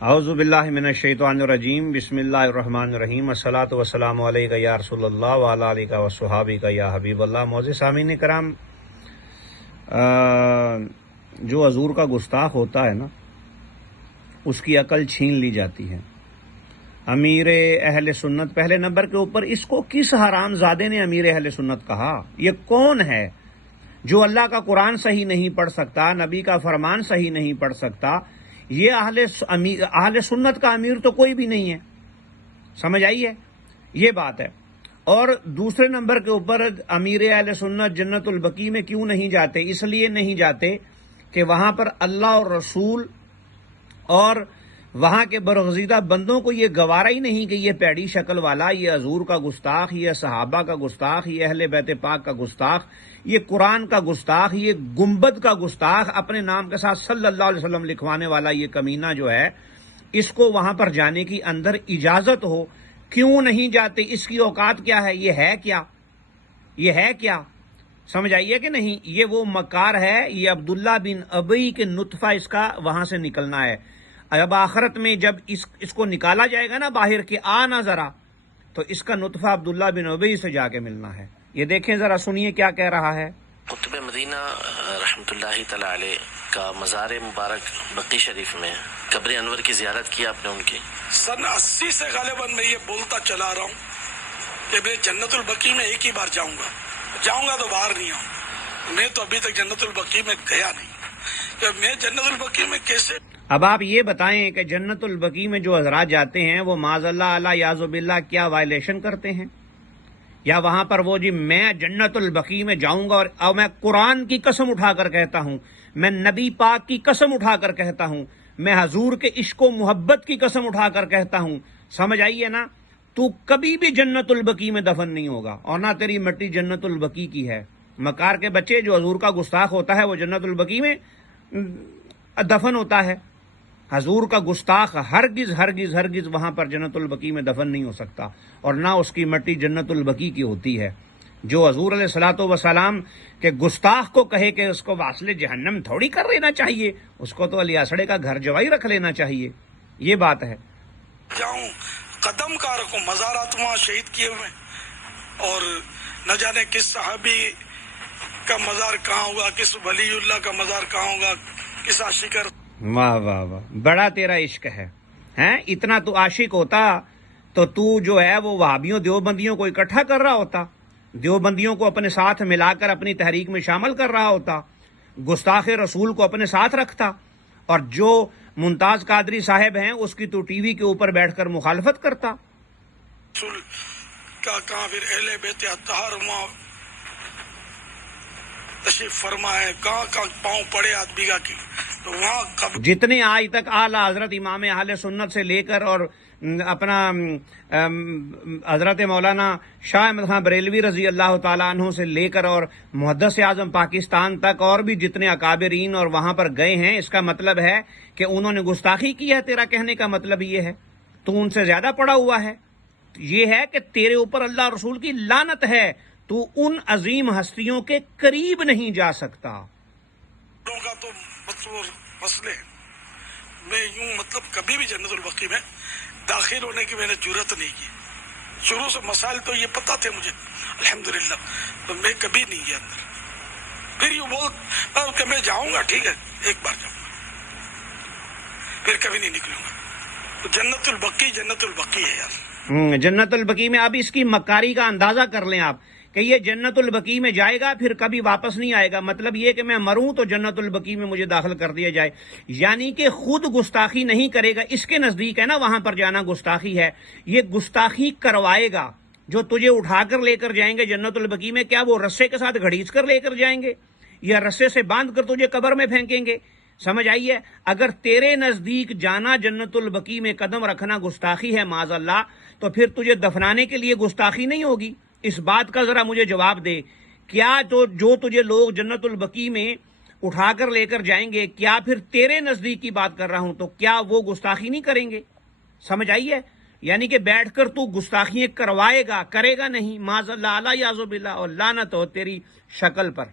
اعوذ باللہ من الشیطان الرجیم بسم اللہ الرحمن الرحیم الصلاۃ والسلام علیک یا رسول اللہ وعلی آلک وصحابک یا حبیب اللہ۔ معزز سامعین کرام، جو حضور کا گستاخ ہوتا ہے نا، اس کی عقل چھین لی جاتی ہے۔ امیر اہل سنت پہلے نمبر کے اوپر اس کو کس حرام زادے نے امیر اہل سنت کہا؟ یہ کون ہے جو اللہ کا قرآن صحیح نہیں پڑھ سکتا، نبی کا فرمان صحیح نہیں پڑھ سکتا؟ یہ اہل سنت کا امیر تو کوئی بھی نہیں ہے، سمجھ آئی ہے؟ یہ بات ہے۔ اور دوسرے نمبر کے اوپر امیر اہل سنت جنت البقیع میں کیوں نہیں جاتے؟ اس لیے نہیں جاتے کہ وہاں پر اللہ اور رسول اور وہاں کے برگزیدہ بندوں کو یہ گوارا ہی نہیں کہ یہ پیڑی شکل والا، یہ حضور کا گستاخ، یہ صحابہ کا گستاخ، یہ اہل بیت پاک کا گستاخ، یہ قرآن کا گستاخ، یہ گنبد کا گستاخ، اپنے نام کے ساتھ صلی اللہ علیہ وسلم لکھوانے والا یہ کمینہ جو ہے، اس کو وہاں پر جانے کی اندر اجازت ہو، کیوں نہیں جاتے؟ اس کی اوقات کیا ہے؟ یہ ہے کیا؟ یہ ہے کیا؟ سمجھ آئیے کہ نہیں؟ یہ وہ مکار ہے، یہ عبداللہ بن ابی کے نطفہ اس کا وہاں سے نکلنا ہے۔ اب آخرت میں جب اس کو نکالا جائے گا نا باہر کے آنا ذرا، تو اس کا نطفہ عبداللہ بن ابی سے جا کے ملنا ہے۔ یہ دیکھیں ذرا، سنیے کیا کہہ رہا ہے۔ قطب مدینہ رحمۃ اللہ تعالی علیہ کا مزار مبارک بقی شریف میں قبر انور کی زیارت کی آپ نے ان کی؟ سن 80 سے غالباً میں یہ بولتا چلا رہا ہوں کہ میں جنت البقیع میں ایک ہی بار جاؤں گا تو باہر نہیں آؤں۔ میں تو ابھی تک جنت البقیع میں گیا نہیں کہ میں جنت البقیع میں کیسے۔ اب آپ یہ بتائیں کہ جنت البقیع میں جو حضرات جاتے ہیں وہ معاذ اللہ علیہ یعوذ باللہ کیا وائلیشن کرتے ہیں؟ یا وہاں پر وہ جی میں جنت البقیع میں جاؤں گا اور میں قرآن کی قسم اٹھا کر کہتا ہوں، میں نبی پاک کی قسم اٹھا کر کہتا ہوں، میں حضور کے عشق و محبت کی قسم اٹھا کر کہتا ہوں، سمجھ آئیے نا، تو کبھی بھی جنت البقیع میں دفن نہیں ہوگا، اور نہ تیری مٹی جنت البقیع کی ہے۔ مکار کے بچے، جو حضور کا گستاخ ہوتا ہے وہ جنت البقیع میں دفن ہوتا ہے۔ حضور کا گستاخ ہرگز ہرگز ہرگز وہاں پر جنت البقیع میں دفن نہیں ہو سکتا، اور نہ اس کی مٹی جنت البقیع کی ہوتی ہے۔ جو حضور علیہ الصلوۃ والسلام کے گستاخ کو کہے کہ اس کو واصل جہنم تھوڑی کر لینا چاہیے، اس کو تو علی اسڑے کا گھر جوائی رکھ لینا چاہیے۔ یہ بات ہے۔ جاؤں قدم کا رکھوں، مزارات وہاں شہید کیے ہوئے، اور نہ جانے کس صحابی کا مزار کہاں ہوگا، کس ولی اللہ کا مزار کہاں ہوگا، کس عاشق۔ واہ واہ واہ، بڑا تیرا عشق ہے، ہیں؟ اتنا تو عاشق ہوتا تو جو ہے وہ وہابیوں دیوبندیوں کو اکٹھا کر رہا ہوتا، دیوبندیوں کو اپنے ساتھ ملا کر اپنی تحریک میں شامل کر رہا ہوتا، گستاخ رسول کو اپنے ساتھ رکھتا، اور جو ممتاز قادری صاحب ہیں اس کی تو ٹی وی کے اوپر بیٹھ کر مخالفت کرتا۔ رسول کا کہاں پھر اہل بیت اطہار وہاں تشریف فرما ہے، کہاں پاؤں پڑے آدمی کا کی، تو وہاں جتنے آج تک اعلیٰ حضرت امام اہل سنت سے لے کر اور اپنا حضرت مولانا شاہ احمد خان بریلوی رضی اللہ تعالیٰ عنہ سے لے کر اور محدث اعظم پاکستان تک اور بھی جتنے اکابرین اور وہاں پر گئے ہیں، اس کا مطلب ہے کہ انہوں نے گستاخی کی ہے۔ تیرا کہنے کا مطلب یہ ہے، تو ان سے زیادہ پڑا ہوا ہے۔ یہ ہے کہ تیرے اوپر اللہ رسول کی لعنت ہے، تو ان عظیم ہستیوں کے قریب نہیں جا سکتا۔ کا تو مسئلے میں یوں مطلب کبھی بھی جنت البقیع میں داخل ہونے کی میں نے جرت نہیں کی۔ شروع سے مسائل تو یہ پتہ تھے مجھے الحمدللہ، تو میں کبھی نہیں گیا اندر۔ پھر یوں بول کہ میں جاؤں گا، ٹھیک ہے ایک بار جاؤں گا، پھر کبھی نہیں نکلوں گا۔ تو جنت البقیع ہے یار، جنت البقیع میں۔ اب اس کی مکاری کا اندازہ کر لیں آپ کہ یہ جنت البقیع میں جائے گا پھر کبھی واپس نہیں آئے گا، مطلب یہ کہ میں مروں تو جنت البقیع میں مجھے داخل کر دیا جائے، یعنی کہ خود گستاخی نہیں کرے گا۔ اس کے نزدیک ہے نا وہاں پر جانا گستاخی ہے، یہ گستاخی کروائے گا۔ جو تجھے اٹھا کر لے کر جائیں گے جنت البقیع میں، کیا وہ رسے کے ساتھ گھڑیس کر لے کر جائیں گے یا رسے سے باندھ کر تجھے قبر میں پھینکیں گے؟ سمجھ آئیے؟ اگر تیرے نزدیک جانا جنت البقیع میں قدم رکھنا گستاخی ہے معاذ اللہ، تو پھر تجھے دفنانے کے لیے گستاخی نہیں ہوگی؟ اس بات کا ذرا مجھے جواب دے، کیا جو تجھے لوگ جنت البقیع میں اٹھا کر لے کر جائیں گے، کیا پھر تیرے نزدیک کی بات کر رہا ہوں، تو کیا وہ گستاخی نہیں کریں گے؟ سمجھ آئیے؟ یعنی کہ بیٹھ کر تو گستاخیاں کروائے گا، کرے گا نہیں، معاذ اللہ علیہ یعوذ باللہ، اور لعنت ہو تیری شکل پر۔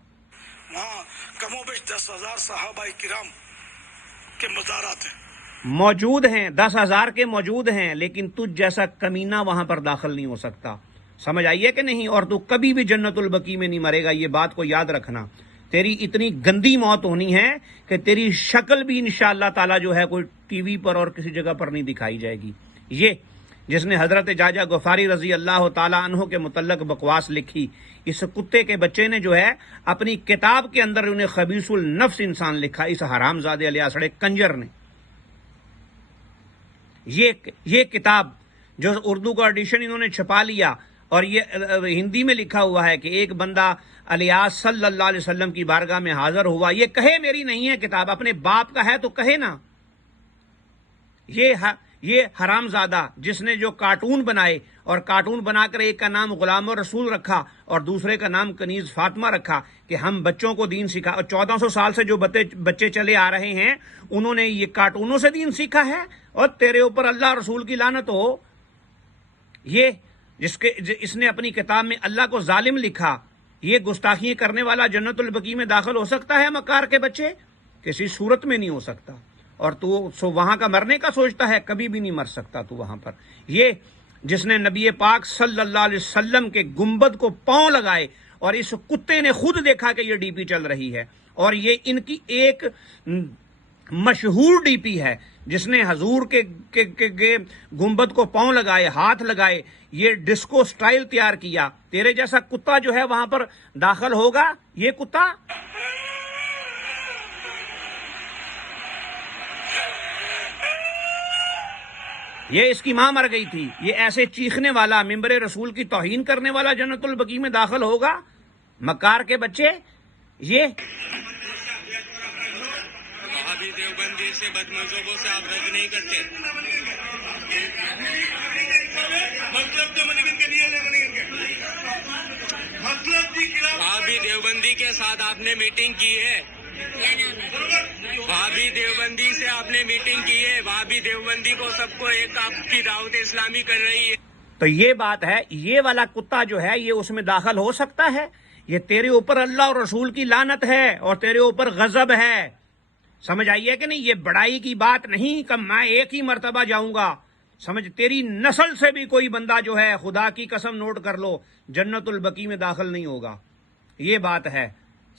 وہاں کم و بیش 10,000 صحابہ کرام کے مزارات ہیں، موجود ہیں، 10,000 کے موجود ہیں، لیکن تجھ جیسا کمینہ وہاں پر داخل نہیں ہو سکتا. سمجھ آئیے کہ نہیں؟ اور تو کبھی بھی جنت البقیع میں نہیں مرے گا، یہ بات کو یاد رکھنا. تیری اتنی گندی موت ہونی ہے کہ تیری شکل بھی انشاءاللہ تعالی جو ہے کوئی ٹی وی پر اور کسی جگہ پر نہیں دکھائی جائے گی. یہ جس نے حضرت جاجا غفاری رضی اللہ تعالی عنہ کے متعلق بکواس لکھی، اس کتے کے بچے نے جو ہے اپنی کتاب کے اندر انہیں خبیث النفس انسان لکھا، اس حرام زادے الیاسڑے کنجر نے. یہ کتاب جو اردو کا ایڈیشن انہوں نے چھپا لیا اور یہ ہندی میں لکھا ہوا ہے کہ ایک بندہ الیاس صلی اللہ علیہ وسلم کی بارگاہ میں حاضر ہوا. یہ کہے میری نہیں ہے کتاب، اپنے باپ کا ہے تو کہے نا. یہ حرام زادہ جس نے جو کارٹون بنائے اور کارٹون بنا کر ایک کا نام غلام الرسول رکھا اور دوسرے کا نام کنیز فاطمہ رکھا کہ ہم بچوں کو دین سکھا، اور 1400 سال سے جو بچے چلے آ رہے ہیں انہوں نے یہ کارٹونوں سے دین سیکھا ہے. اور تیرے اوپر اللہ رسول کی لعنت ہو. یہ اس نے اپنی کتاب میں اللہ کو ظالم لکھا، یہ گستاخی کرنے والا جنت البقیع میں داخل ہو سکتا ہے؟ مکار کے بچے کسی صورت میں نہیں ہو سکتا. اور تو وہاں کا مرنے کا سوچتا ہے، کبھی بھی نہیں مر سکتا تو وہاں پر. یہ جس نے نبی پاک صلی اللہ علیہ وسلم کے گنبد کو پاؤں لگائے اور اس کتے نے خود دیکھا کہ یہ ڈی پی چل رہی ہے، اور یہ ان کی ایک مشہور ڈی پی ہے جس نے حضور کے گنبد کو پاؤں لگائے، ہاتھ لگائے، یہ ڈسکو سٹائل تیار کیا. تیرے جیسا کتا جو ہے وہاں پر داخل ہوگا؟ یہ کتا یہ اس کی ماں مر گئی تھی. یہ ایسے چیخنے والا، ممبر رسول کی توہین کرنے والا جنت البقیع میں داخل ہوگا؟ مکار کے بچے. یہ وہابی دیوبندی سے بدمذہبوں سے آپ رد نہیں کرتے. وہابی دیوبندی کے ساتھ آپ نے میٹنگ کی ہے، وہابی دیوبندی سے آپ نے میٹنگ کی ہے. وہابی دیوبندی کو سب کو ایک آپ کی دعوت اسلامی کر رہی ہے. تو یہ بات ہے، یہ والا کتا جو ہے یہ اس میں داخل ہو سکتا ہے؟ یہ تیرے اوپر اللہ اور رسول کی لعنت ہے اور تیرے اوپر غضب ہے. سمجھ آئیے کہ نہیں؟ یہ بڑائی کی بات نہیں کہ میں ایک ہی مرتبہ جاؤں گا. سمجھ، تیری نسل سے بھی کوئی بندہ جو ہے، خدا کی قسم نوٹ کر لو، جنت البقیع میں داخل نہیں ہوگا. یہ بات ہے.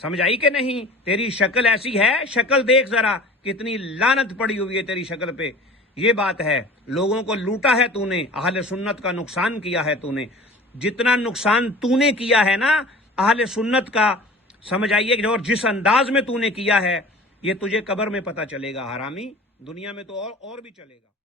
سمجھ آئی کہ نہیں؟ تیری شکل ایسی ہے، شکل دیکھ ذرا کتنی لعنت پڑی ہوئی ہے تیری شکل پہ. یہ بات ہے. لوگوں کو لوٹا ہے تو نے، اہل سنت کا نقصان کیا ہے تو نے. جتنا نقصان تو نے کیا ہے نا اہل سنت کا، سمجھ آئیے کہ اور جس انداز میں تو نے کیا ہے یہ تجھے قبر میں پتہ چلے گا حرامی. دنیا میں تو اور بھی چلے گا.